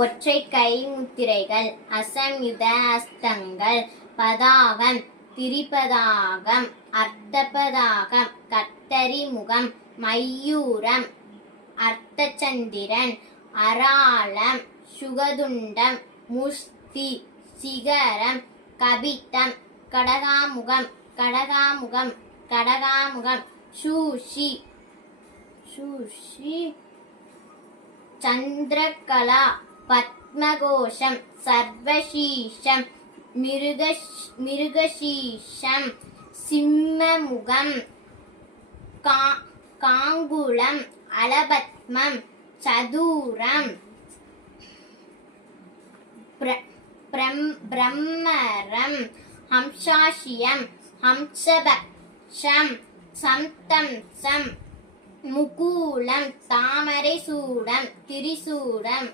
ஒற்றை கை முத்திரைகள், அசம்யுத அஸ்தங்கள், பதாகம், திரிபதாகம், அர்த்தபதாகம், கத்தரி முகம், மயூரம், அர்த்தச்சந்திரன், அராளம், சுகதுண்டம், முஷ்டி, சிகரம், கபித்தம், கடகாமுகம், கடகாமுகம், கடகாமுகம், சூஷி, சூஷி, சந்திரகலா, பத்மகோஷம், சர்வசீஷம், மிருகசீஷம், சிம்மமுகம், காங்குளம், அலபத்மம், சதுரம், பிரம்மரம், ஹம்சாஷியம், ஹம்சபக்ஷம், சம்தம்சம், முகூலம், தாமரை சூடம், திரிசூடம்.